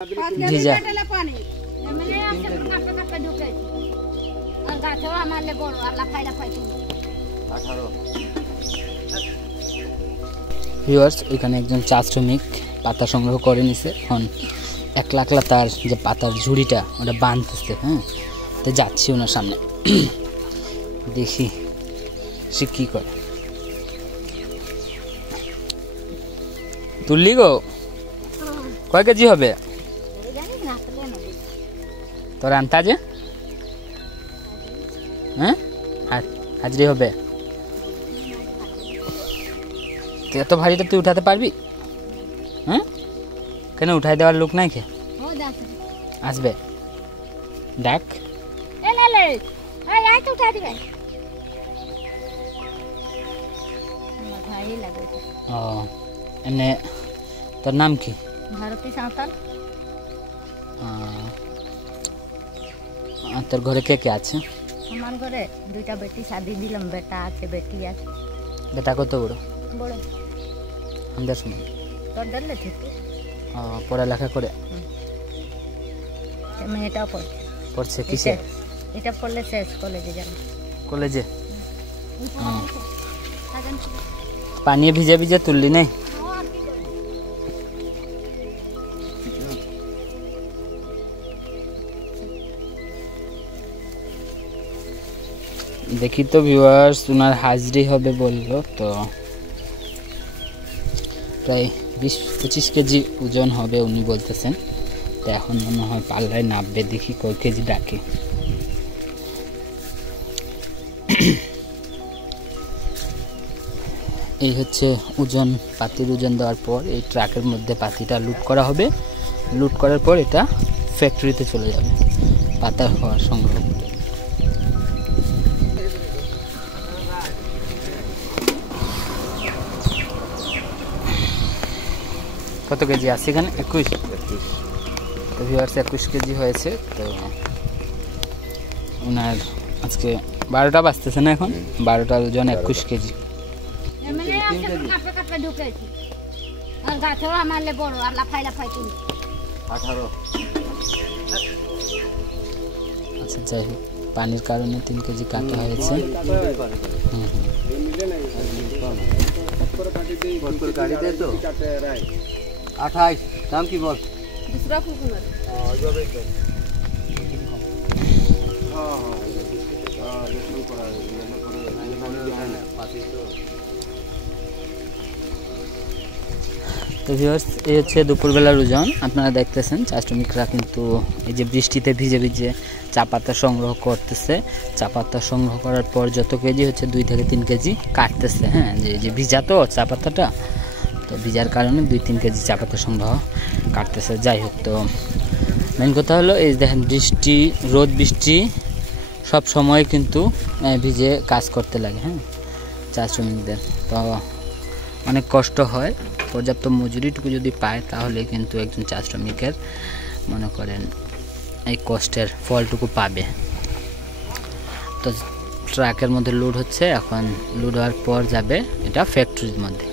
ভিজা ভিউয়ার্স, এখানে একজন চা শ্রমিক পাতা সংগ্রহ করে নিছে। এখন একলা একলা তার যে পাতার ঝুড়িটা ওটা বাঁধতেছে। হ্যাঁ, তো যাচ্ছি ওনার সামনে, দেখি সে কি করে। তুললি গো, কয় কেজি হবে তোর আন্তাজে? হ্যাঁ, হাজরি হবে। এত ভারীটা তুই উঠাতে পারবি? হ্যাঁ, কেন উঠাই দেওয়ার লোক নাই কে? আসবে, ডাক। ও, এমনি তোর নাম কি? ভারতী সাঁওতাল। তোর ঘরে কে কে আছে? আমার ঘরে দুইটা বেটি শাদি দিলাম, বেটা আছে বেটি আছে। বেটা কত বড়? বড় আমাদের সময়। তোর দিলে ঠিক। পড়ালেখা করে? মেয়েটাও পড়ছে কিসে? এটা পড়লে শেষ, কলেজে যাবে। কলেজে? পানি ভিজে ভিজে তুললি নাই? দেখি তো ভিউয়ার্স, ওনার হাজরি হবে বললো তো প্রায় 20-25 কেজি ওজন হবে উনি বলতেছেন। তো এখন মনে হয় পাল্লায় নামবে, দেখি কয় কেজি ডাকে। এই হচ্ছে ওজন, পাতির ওজন দেওয়ার পর এই ট্রাকের মধ্যে পাতিটা লুট করা হবে। লুট করার পর এটা ফ্যাক্টরিতে চলে যাবে পাতা হওয়ার সংগ্রহ করতে। কত কেজি আছে এখানে? 21। তো ভিউয়ার্স 21 কেজি হয়েছে। তো ওনার আজকে 12টা বাজতেছে না, এখন 12টার ওজন 21 কেজি। আচ্ছা, যাই হোক, পানির কারণে 3 কেজি কাটা হয়েছে। দাম কি বল? তো ভিউয়ার্স, এই হচ্ছে দুপুরবেলার ওজন। আপনারা দেখতেছেন চা শ্রমিকরা কিন্তু এই যে বৃষ্টিতে ভিজে ভিজে চা পাতা সংগ্রহ করতেছে। চা পাতা সংগ্রহ করার পর যত কেজি হচ্ছে 2 থেকে 3 কেজি কাটতেছে। হ্যাঁ, যে ভিজা তো চা পাতাটা, তো ভিজার কারণে 2-3 কেজি চা পাতা সংগ্রহ কাটতেছে। যাই হোক, তো মেন কথা হলো এই দেখেন, বৃষ্টি রোদ বৃষ্টি সব সময় কিন্তু ভিজে কাজ করতে লাগে। হ্যাঁ, চা শ্রমিকদের তো অনেক কষ্ট হয়। পর্যাপ্ত মজুরিটুকু যদি পায় তাহলে কিন্তু একজন চা শ্রমিকের মনে করেন এই কষ্টের ফলটুকু পাবে। তো ট্রাকের মধ্যে লোড হচ্ছে, এখন লোড হওয়ার পর যাবে এটা ফ্যাক্টরির মধ্যে।